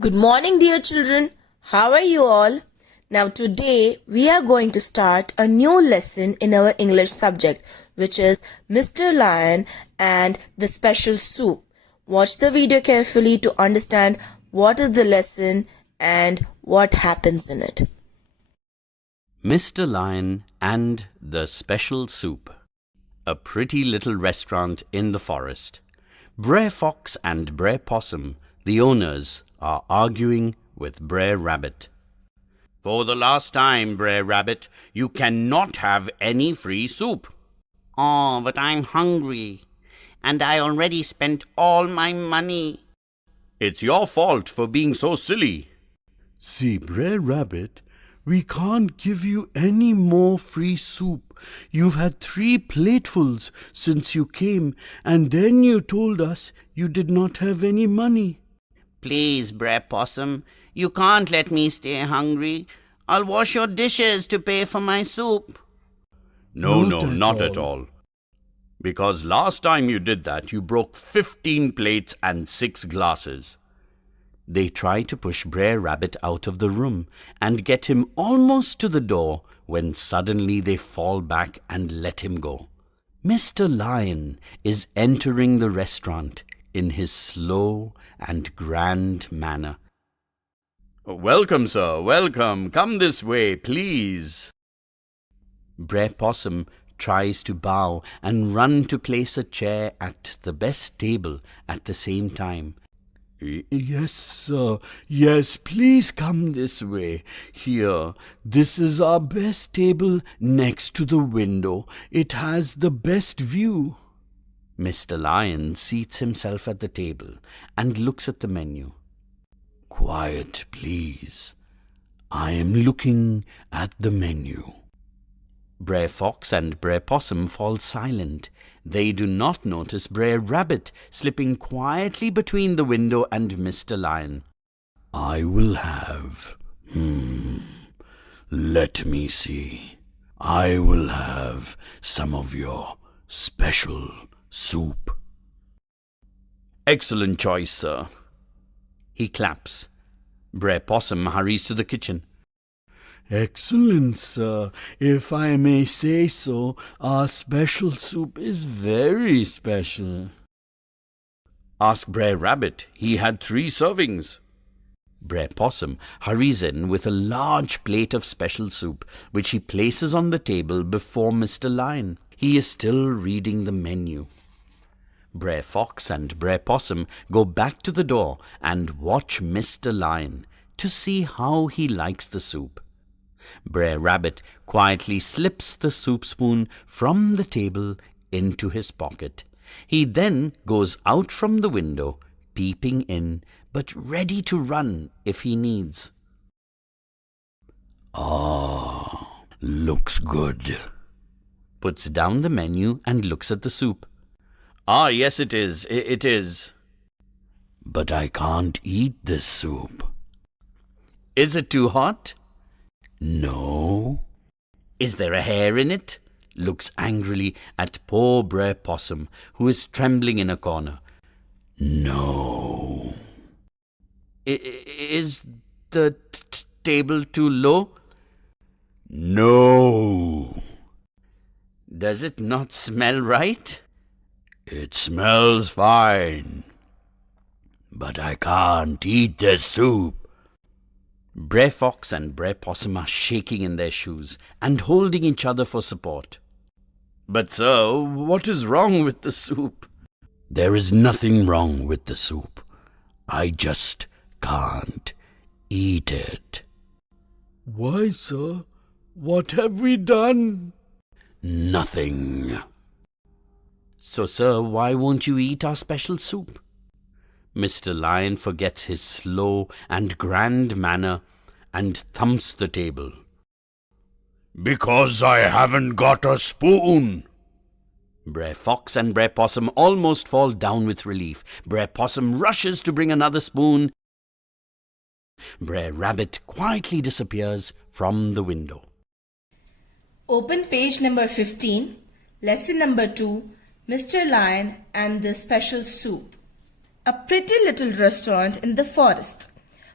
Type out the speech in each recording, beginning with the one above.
Good morning, dear children. How are you all? Now today we are going to start a new lesson in our English subject, which is Mr. Lion and the Special Soup. Watch the video carefully to understand what is the lesson and what happens in it. Mr. Lion and the Special Soup. A pretty little restaurant in the forest. Brer Fox and Brer Possum, the owners, are arguing with Brer Rabbit. "For the last time, Brer Rabbit, you cannot have any free soup." "Oh, but I'm hungry, and I already spent all my money." "It's your fault for being so silly." "See, Brer Rabbit, we can't give you any more free soup. You've had 3 platefuls since you came, and then you told us you did not have any money." "Please, Brer Possum, you can't let me stay hungry. I'll wash your dishes to pay for my soup." No, not at all. Because last time you did that, you broke 15 plates and 6 glasses. They try to push Brer Rabbit out of the room and get him almost to the door when suddenly they fall back and let him go. Mr. Lion is entering the restaurant in his slow and grand manner. "Welcome, sir, welcome. Come this way, please." Brer Possum tries to bow and run to place a chair at the best table at the same time. "Yes, sir. Yes, please come this way. Here, this is our best table next to the window. It has the best view." Mr. Lion seats himself at the table and looks at the menu. "Quiet, please. I am looking at the menu." Brer Fox and Brer Possum fall silent. They do not notice Brer Rabbit slipping quietly between the window and Mr. Lion. "I will have, let me see. I will have some of your special soup." "Excellent choice, sir." He claps. Brer Possum hurries to the kitchen. "Excellent, sir. If I may say so, our special soup is very special." "Ask Brer Rabbit. He had 3 servings." Brer Possum hurries in with a large plate of special soup, which he places on the table before Mr. Lion. He is still reading the menu. Brer Fox and Brer Possum go back to the door and watch Mr. Lion to see how he likes the soup. Brer Rabbit quietly slips the soup spoon from the table into his pocket. He then goes out from the window, peeping in, but ready to run if he needs. "Ah, looks good." Puts down the menu and looks at the soup. "Ah, yes, it is. It is." "But I can't eat this soup." "Is it too hot?" "No." "Is there a hair in it?" Looks angrily at poor Brer Possum, who is trembling in a corner. "No." Is the table too low?" "No." "Does it not smell right?" "It smells fine. But I can't eat this soup." Brer Fox and Brer Possum are shaking in their shoes and holding each other for support. "But, sir, what is wrong with the soup?" "There is nothing wrong with the soup. I just can't eat it." "Why, sir? What have we done?" "Nothing." "So, sir, why won't you eat our special soup?" Mr. Lion forgets his slow and grand manner and thumps the table. "Because I haven't got a spoon." Brer Fox and Brer Possum almost fall down with relief. Brer Possum rushes to bring another spoon. Brer Rabbit quietly disappears from the window. Open page number 15, lesson number 2, Mr. Lion and the Special Soup. A pretty little restaurant in the forest.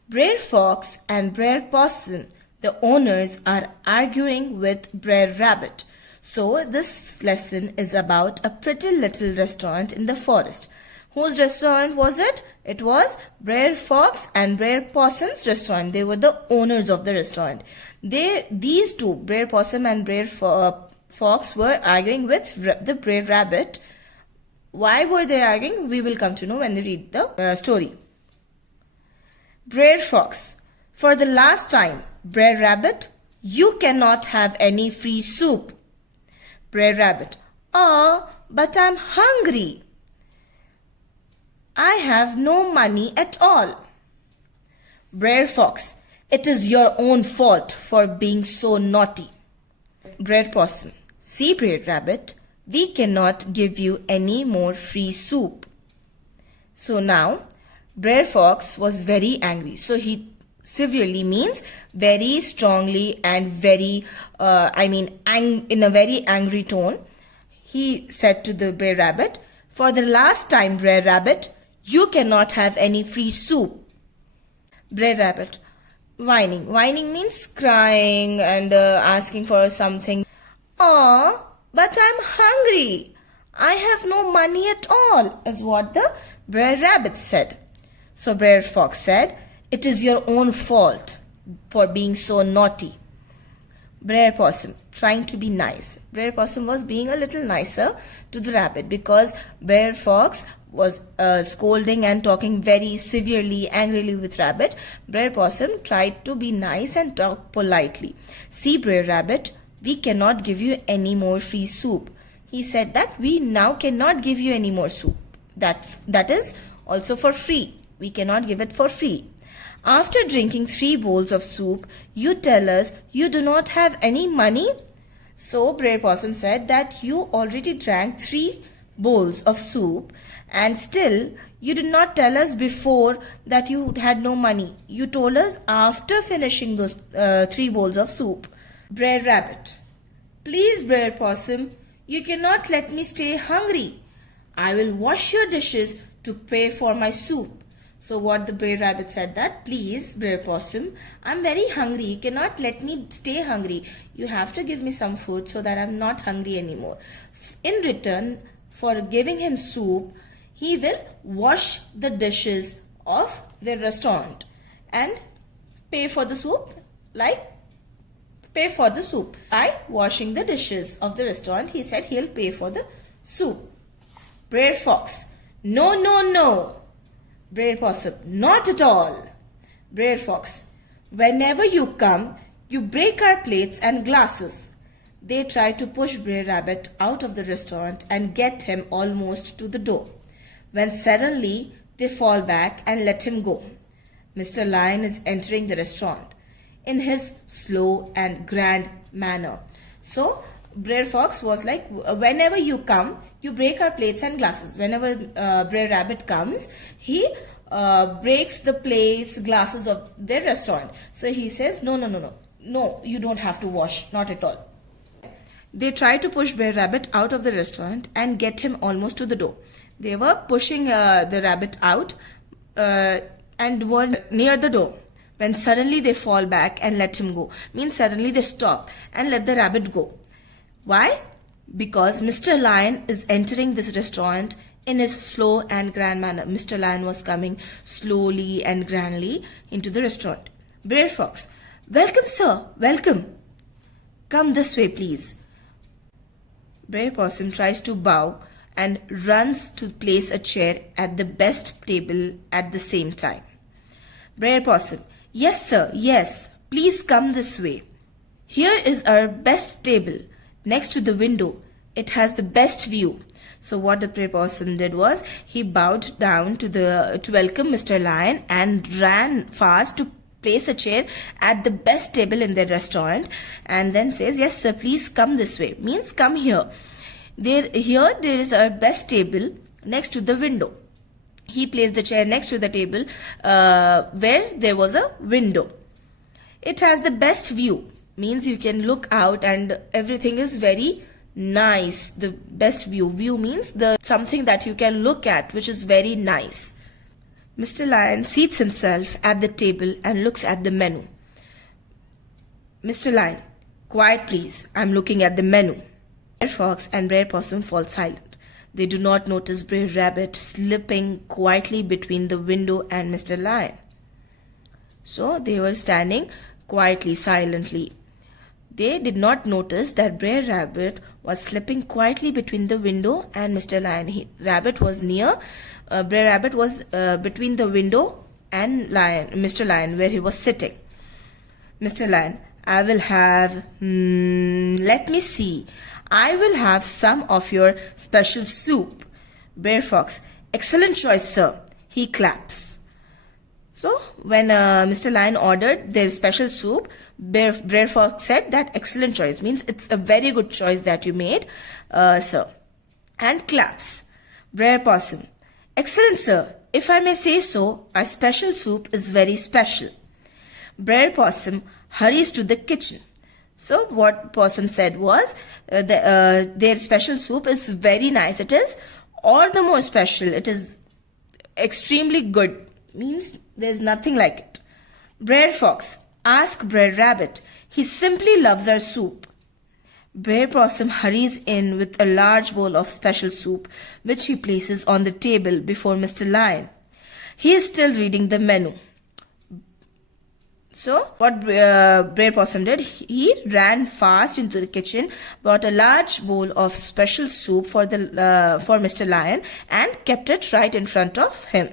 Brer Fox and Brer Possum, the owners, are arguing with Brer Rabbit. So this lesson is about a pretty little restaurant in the forest. Whose restaurant was it? It was Brer Fox and Brer Possum's restaurant. They were the owners of the restaurant. These two, Brer Possum and Brer Fox, were arguing with the Brer Rabbit. Why were they arguing? We will come to know when we read the story. Brer Fox: for the last time, Brer Rabbit, you cannot have any free soup. Brer Rabbit: oh, but I'm hungry. I have no money at all. Brer Fox: it is your own fault for being so naughty. Brer Possum: see, Brer Rabbit, we cannot give you any more free soup. So now, Brer Fox was very angry. So he severely means very strongly and very, in a very angry tone. He said to the Brer Rabbit, for the last time, Brer Rabbit, you cannot have any free soup. Brer Rabbit: whining. Whining means crying and asking for something. Oh, but I'm hungry. I have no money at all, is what the Brer Rabbit said. So Brer Fox said, it is your own fault for being so naughty. Brer Possum, trying to be nice. Brer Possum was being a little nicer to the rabbit because Brer Fox was scolding and talking very severely, angrily with Rabbit. Brer Possum tried to be nice and talk politely. See, Brer Rabbit, we cannot give you any more free soup. He said that we now cannot give you any more soup. That is also for free. We cannot give it for free. After drinking 3 bowls of soup, you tell us you do not have any money? So Brer Possum said that you already drank 3 bowls of soup and still you did not tell us before that you had no money. You told us after finishing those 3 bowls of soup. Brer Rabbit: please, Brer Possum, you cannot let me stay hungry. I will wash your dishes to pay for my soup. So what the Brer Rabbit said that, please, Brer Possum, I'm very hungry. You cannot let me stay hungry. You have to give me some food so that I'm not hungry anymore. In return for giving him soup, he will wash the dishes of the restaurant and pay for the soup, pay for the soup. By washing the dishes of the restaurant, he said he'll pay for the soup. Brer Fox: no, no, no. Brer Possum: not at all. Brer Fox: whenever you come, you break our plates and glasses. They try to push Brer Rabbit out of the restaurant and get him almost to the door, when suddenly they fall back and let him go. Mr. Lion is entering the restaurant in his slow and grand manner. So Brer Fox was like, whenever you come, you break our plates and glasses. Whenever Brer Rabbit comes, he breaks the plates, glasses of their restaurant. So he says, no, you don't have to wash, not at all. They try to push Brer Rabbit out of the restaurant and get him almost to the door. They were pushing the rabbit out and were near the door, when suddenly they fall back and let him go. Means suddenly they stop and let the rabbit go. Why? Because Mr. Lion is entering this restaurant in his slow and grand manner. Mr. Lion was coming slowly and grandly into the restaurant. Brer Fox: welcome, sir, welcome. Come this way, please. Brer Possum tries to bow and runs to place a chair at the best table at the same time. Brer Possum: yes, sir, yes, please come this way. Here is our best table, next to the window. It has the best view. So what the Brer Possum did was, he bowed down to welcome Mr. Lion and ran fast to place a chair at the best table in the restaurant, and then says, yes sir, please come this way. Means come here. There is our best table next to the window. He placed the chair next to the table where there was a window. It has the best view. Means you can look out and everything is very nice. The best view. View means something that you can look at, which is very nice. Mr. Lion seats himself at the table and looks at the menu. Mr. Lion, quiet please, I'm looking at the menu. Brer Fox and Brer Possum fall silent. They do not notice Brer Rabbit slipping quietly between the window and Mr. Lion. So they were standing quietly, silently. They did not notice that Brer Rabbit was slipping quietly between the window and Mr. Lion. Rabbit was near. Brer Rabbit was between the window and Mr. Lion, where he was sitting. Mr. Lion, I will have, let me see. I will have some of your special soup. Brer Fox, excellent choice, sir. He claps. So when Mr. Lion ordered their special soup, Brer Fox said that excellent choice means it's a very good choice that you made, sir. And claps. Brer Possum, excellent, sir. If I may say so, our special soup is very special. Brer Possum hurries to the kitchen. So what Possum said was their special soup is very nice. It is all the more special. It is extremely good. Means there's nothing like it. Brer Fox, ask Brer Rabbit. He simply loves our soup. Brer Possum hurries in with a large bowl of special soup, which he places on the table before Mr. Lion. He is still reading the menu. So what Brer Possum did, he ran fast into the kitchen, brought a large bowl of special soup for Mr. Lion and kept it right in front of him.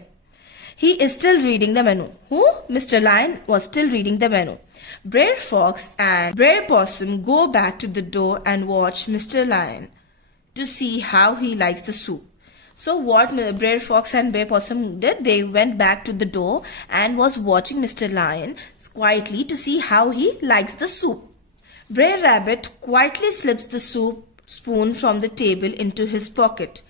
He is still reading the menu. Who? Mr. Lion was still reading the menu. Brer Fox and Brer Possum go back to the door and watch Mr. Lion to see how he likes the soup. So what Brer Fox and Brer Possum did, they went back to the door and was watching Mr. Lion quietly to see how he likes the soup. Brer Rabbit quietly slips the soup spoon from the table into his pocket.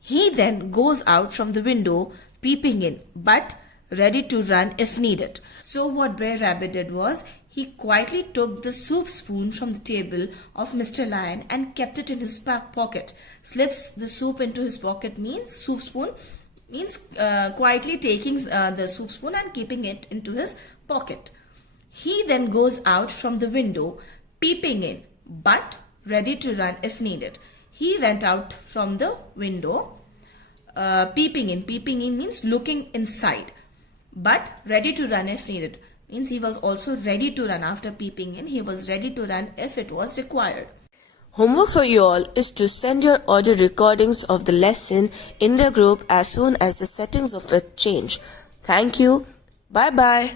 He then goes out from the window, peeping in, but ready to run if needed. So what Brer Rabbit did was, he quietly took the soup spoon from the table of Mr. Lion and kept it in his pocket. Slips the soup into his pocket means soup spoon means quietly taking the soup spoon and keeping it into his pocket. He then goes out from the window, peeping in, but ready to run if needed. He went out from the window, peeping in. Peeping in means looking inside, but ready to run if needed. Means he was also ready to run after peeping in. He was ready to run if it was required. Homework for you all is to send your audio recordings of the lesson in the group as soon as the settings of it change. Thank you. Bye-bye.